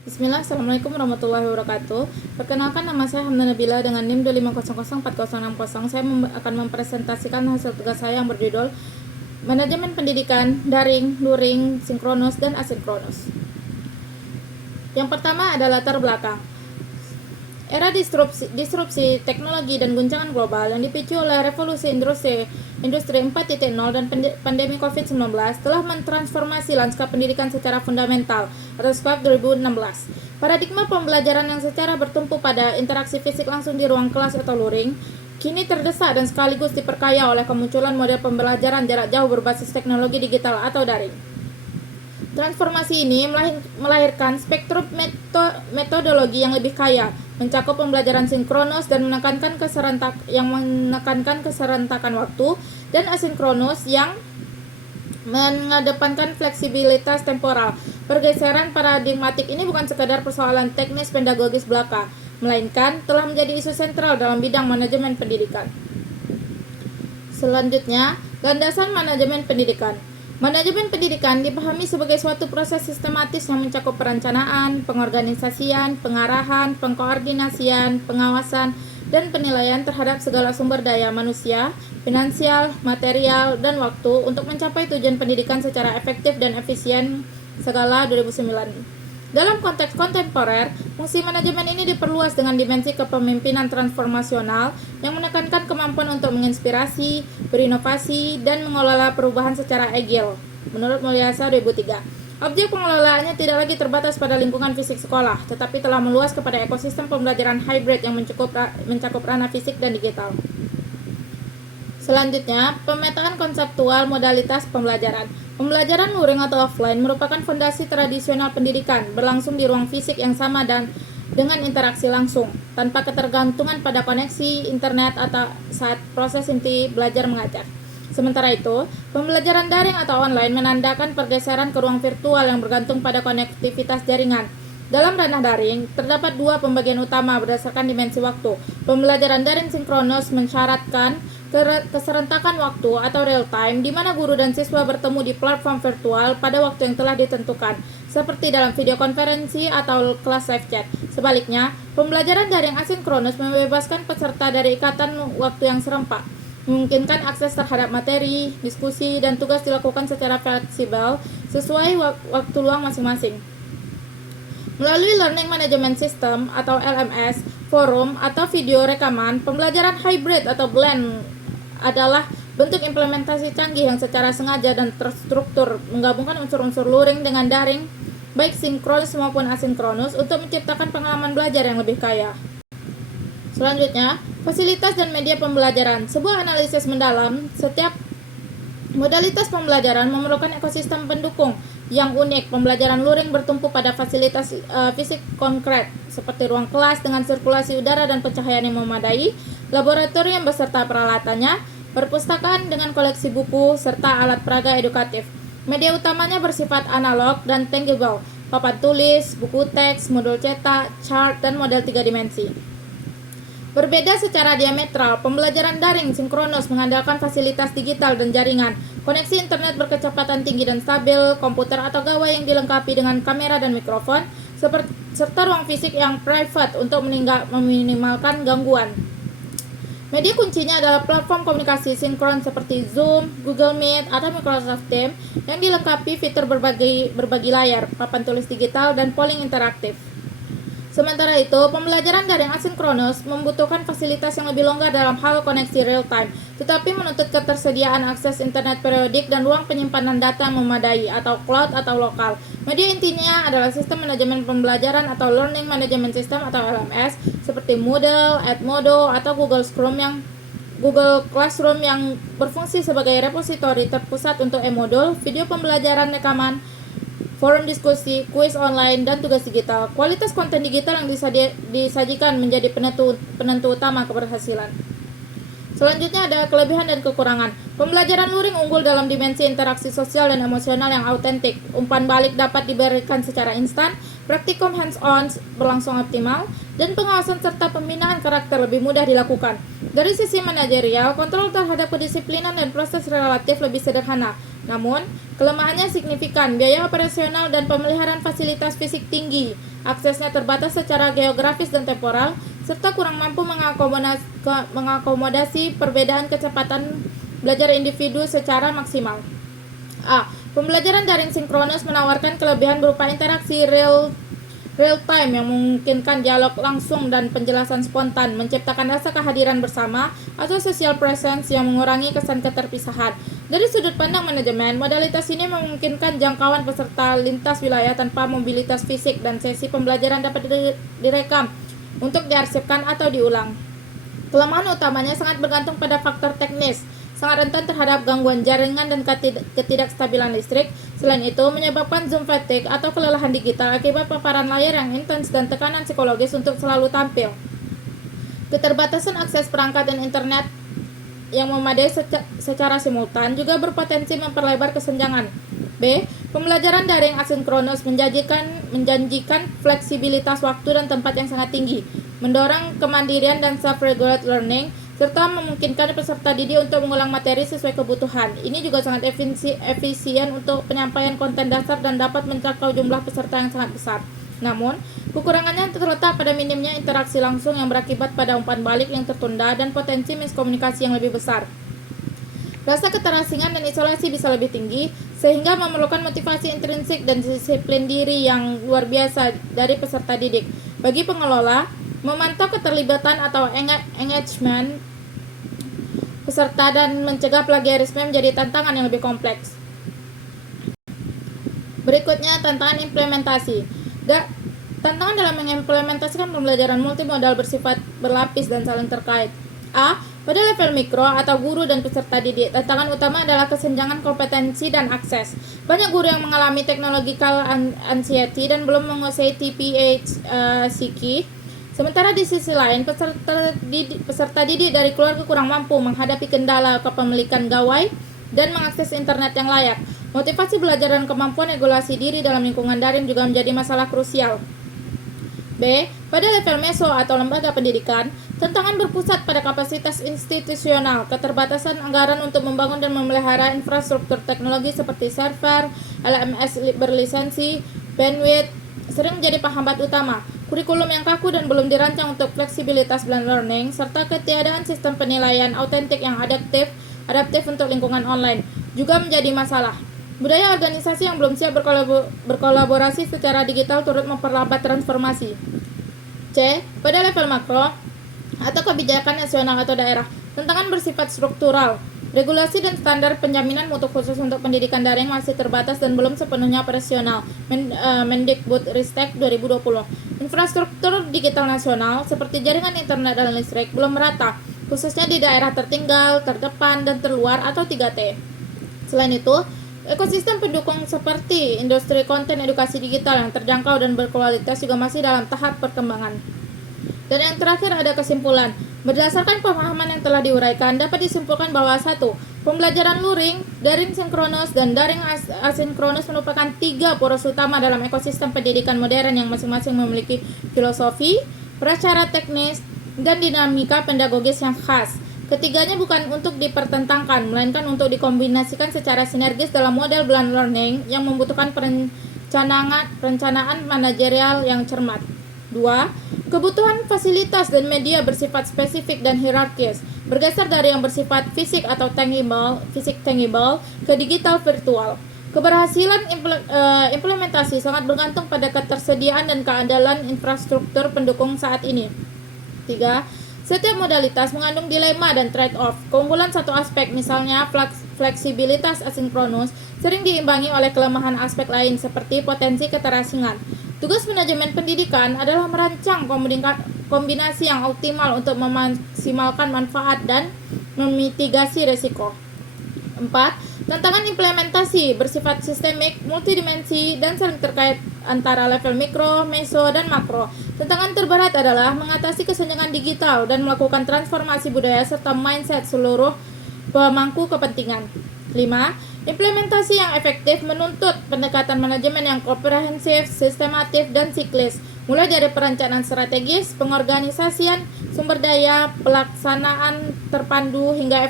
Bismillah, Assalamualaikum warahmatullahi wabarakatuh. Perkenalkan, nama saya Hamdan Nabila dengan NIM 2500460. Saya akan mempresentasikan hasil tugas saya yang berjudul Manajemen Pendidikan, Daring, Luring, Sinkronus, dan Asinkronus. Yang pertama adalah latar belakang. Era disrupsi teknologi dan guncangan global yang dipicu oleh revolusi industri 4.0 dan pandemi COVID-19 telah mentransformasi lanskap pendidikan secara fundamental atau SPAP 2016. Paradigma pembelajaran yang secara bertumpu pada interaksi fisik langsung di ruang kelas atau luring kini terdesak dan sekaligus diperkaya oleh kemunculan model pembelajaran jarak jauh berbasis teknologi digital atau daring. Transformasi ini melahirkan spektrum metodologi yang lebih kaya, mencakup pembelajaran sinkronus dan menekankan keserentakan waktu, dan asinkronus yang mengedepankan fleksibilitas temporal. Pergeseran paradigmatik ini bukan sekadar persoalan teknis pedagogis belaka, melainkan telah menjadi isu sentral dalam bidang manajemen pendidikan. Selanjutnya, landasan manajemen pendidikan. Manajemen pendidikan dipahami sebagai suatu proses sistematis yang mencakup perencanaan, pengorganisasian, pengarahan, pengkoordinasian, pengawasan, dan penilaian terhadap segala sumber daya manusia, finansial, material, dan waktu untuk mencapai tujuan pendidikan secara efektif dan efisien. Segala 2009. Dalam konteks kontemporer, fungsi manajemen ini diperluas dengan dimensi kepemimpinan transformasional yang menekankan kemampuan untuk menginspirasi, berinovasi, dan mengelola perubahan secara agile. Menurut Mulyasa 2003, objek pengelolaannya tidak lagi terbatas pada lingkungan fisik sekolah, tetapi telah meluas kepada ekosistem pembelajaran hybrid yang mencakup ranah fisik dan digital. Selanjutnya, pemetaan konseptual modalitas pembelajaran. Pembelajaran luring atau offline merupakan fondasi tradisional pendidikan, berlangsung di ruang fisik yang sama dan dengan interaksi langsung, tanpa ketergantungan pada koneksi internet atau saat proses inti belajar mengajar. Sementara itu, pembelajaran daring atau online menandakan pergeseran ke ruang virtual yang bergantung pada konektivitas jaringan. Dalam ranah daring, terdapat dua pembagian utama berdasarkan dimensi waktu. Pembelajaran daring sinkronus mensyaratkan keserentakan waktu atau real time di mana guru dan siswa bertemu di platform virtual pada waktu yang telah ditentukan, seperti dalam video konferensi atau kelas live chat. Sebaliknya, pembelajaran daring asinkronus membebaskan peserta dari ikatan waktu yang serempak, memungkinkan akses terhadap materi, diskusi, dan tugas dilakukan secara fleksibel sesuai waktu luang masing-masing. Melalui Learning Management System atau LMS, forum, atau video rekaman, pembelajaran hybrid atau blend adalah bentuk implementasi canggih yang secara sengaja dan terstruktur menggabungkan unsur-unsur luring dengan daring, baik sinkronus maupun asinkronus, untuk menciptakan pengalaman belajar yang lebih kaya. Selanjutnya, fasilitas dan media pembelajaran. Sebuah analisis mendalam, setiap modalitas pembelajaran memerlukan ekosistem pendukung yang unik. Pembelajaran luring bertumpu pada fasilitas fisik konkret, seperti ruang kelas dengan sirkulasi udara dan pencahayaan yang memadai, laboratorium beserta peralatannya, perpustakaan dengan koleksi buku, serta alat peraga edukatif. Media utamanya bersifat analog dan tangible, papan tulis, buku teks, modul cetak, chart, dan model 3 dimensi. Berbeda secara diametral, pembelajaran daring sinkronus mengandalkan fasilitas digital dan jaringan, koneksi internet berkecepatan tinggi dan stabil, komputer atau gawai yang dilengkapi dengan kamera dan mikrofon, serta ruang fisik yang private untuk meminimalkan gangguan. Media kuncinya adalah platform komunikasi sinkron seperti Zoom, Google Meet, atau Microsoft Teams yang dilengkapi fitur berbagi layar, papan tulis digital, dan polling interaktif. Sementara itu, pembelajaran daring asinkronus membutuhkan fasilitas yang lebih longgar dalam hal koneksi real time, tetapi menuntut ketersediaan akses internet periodik dan ruang penyimpanan data memadai atau cloud atau lokal. Media intinya adalah sistem manajemen pembelajaran atau Learning Management System atau LMS seperti Moodle, Edmodo, atau Google Classroom yang berfungsi sebagai repositori terpusat untuk e-modul, video pembelajaran rekaman, forum diskusi, kuis online, dan tugas digital. Kualitas konten digital yang disajikan menjadi penentu utama keberhasilan. Selanjutnya ada kelebihan dan kekurangan. Pembelajaran luring unggul dalam dimensi interaksi sosial dan emosional yang autentik. Umpan balik dapat diberikan secara instan, praktikum hands-on berlangsung optimal, dan pengawasan serta pembinaan karakter lebih mudah dilakukan. Dari sisi manajerial, kontrol terhadap kedisiplinan dan proses relatif lebih sederhana. Namun, kelemahannya signifikan, biaya operasional dan pemeliharaan fasilitas fisik tinggi, aksesnya terbatas secara geografis dan temporal, serta kurang mampu mengakomodasi perbedaan kecepatan belajar individu secara maksimal. A. Pembelajaran daring sinkronus menawarkan kelebihan berupa interaksi real time yang memungkinkan dialog langsung dan penjelasan spontan, menciptakan rasa kehadiran bersama atau social presence yang mengurangi kesan keterpisahan. Dari sudut pandang manajemen, modalitas ini memungkinkan jangkauan peserta lintas wilayah tanpa mobilitas fisik, dan sesi pembelajaran dapat direkam untuk diarsipkan atau diulang. Kelemahan utamanya sangat bergantung pada faktor teknis, sangat rentan terhadap gangguan jaringan dan ketidakstabilan listrik. Selain itu, menyebabkan Zoom fatigue atau kelelahan digital akibat paparan layar yang intens dan tekanan psikologis untuk selalu tampil. Keterbatasan akses perangkat dan internet yang memadai secara simultan juga berpotensi memperlebar kesenjangan. B. Pembelajaran daring asinkronus menjanjikan fleksibilitas waktu dan tempat yang sangat tinggi, mendorong kemandirian dan self-regulate learning, serta memungkinkan peserta didik untuk mengulang materi sesuai kebutuhan. Ini juga sangat efisien untuk penyampaian konten dasar dan dapat menjangkau jumlah peserta yang sangat besar. Namun, kekurangannya terletak pada minimnya interaksi langsung yang berakibat pada umpan balik yang tertunda dan potensi miskomunikasi yang lebih besar. Rasa keterasingan dan isolasi bisa lebih tinggi, sehingga memerlukan motivasi intrinsik dan disiplin diri yang luar biasa dari peserta didik. Bagi pengelola, memantau keterlibatan atau engagement peserta dan mencegah plagiarisme menjadi tantangan yang lebih kompleks. Berikutnya, tantangan implementasi. Tantangan dalam mengimplementasikan pembelajaran multimodal bersifat berlapis dan saling terkait. A. Pada level mikro atau guru dan peserta didik, tantangan utama adalah kesenjangan kompetensi dan akses. Banyak guru yang mengalami technological anxiety dan belum menguasai TPH-CK. Sementara di sisi lain, peserta didik dari keluarga kurang mampu menghadapi kendala kepemilikan gawai dan mengakses internet yang layak. Motivasi belajar dan kemampuan regulasi diri dalam lingkungan daring juga menjadi masalah krusial. B. Pada level meso atau lembaga pendidikan, tantangan berpusat pada kapasitas institusional, keterbatasan anggaran untuk membangun dan memelihara infrastruktur teknologi seperti server, LMS berlisensi, bandwidth, sering menjadi penghambat utama. Kurikulum yang kaku dan belum dirancang untuk fleksibilitas blended learning, serta ketiadaan sistem penilaian autentik yang adaptif untuk lingkungan online juga menjadi masalah. Budaya organisasi yang belum siap berkolaborasi secara digital turut memperlambat transformasi. C. Pada level makro atau kebijakan nasional atau daerah, tantangan bersifat struktural. Regulasi dan standar penjaminan mutu khusus untuk pendidikan daring masih terbatas dan belum sepenuhnya operasional. Mendikbudristek 2020. Infrastruktur digital nasional seperti jaringan internet dan listrik belum merata, khususnya di daerah tertinggal, terdepan, dan terluar atau 3T. Selain itu, ekosistem pendukung seperti industri konten edukasi digital yang terjangkau dan berkualitas juga masih dalam tahap perkembangan. Dan yang terakhir ada kesimpulan. Berdasarkan pemahaman yang telah diuraikan, dapat disimpulkan bahwa 1. Pembelajaran luring, daring sinkronus, dan daring asinkronus merupakan 3 poros utama dalam ekosistem pendidikan modern yang masing-masing memiliki filosofi, prasyarat teknis, dan dinamika pedagogis yang khas. Ketiganya bukan untuk dipertentangkan, melainkan untuk dikombinasikan secara sinergis dalam model blended learning yang membutuhkan perencanaan manajerial yang cermat. 2. Kebutuhan fasilitas dan media bersifat spesifik dan hierarkis, bergeser dari yang bersifat fisik atau tangible ke digital virtual. Keberhasilan implementasi sangat bergantung pada ketersediaan dan keandalan infrastruktur pendukung saat ini. 3. Setiap modalitas mengandung dilema dan trade-off. Keunggulan satu aspek, misalnya fleksibilitas asinkronus, sering diimbangi oleh kelemahan aspek lain seperti potensi keterasingan. Tugas manajemen pendidikan adalah merancang kombinasi yang optimal untuk memaksimalkan manfaat dan memitigasi risiko. 4. Tantangan implementasi bersifat sistemik, multidimensi, dan saling terkait antara level mikro, meso, dan makro. Tantangan terberat adalah mengatasi kesenjangan digital dan melakukan transformasi budaya serta mindset seluruh pemangku kepentingan. 5. Implementasi yang efektif menuntut pendekatan manajemen yang komprehensif, sistematif, dan siklis, mulai dari perencanaan strategis, pengorganisasian sumber daya, pelaksanaan terpandu, hingga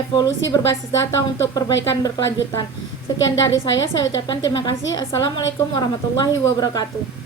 evolusi berbasis data untuk perbaikan berkelanjutan. Sekian dari saya ucapkan terima kasih. Assalamualaikum warahmatullahi wabarakatuh.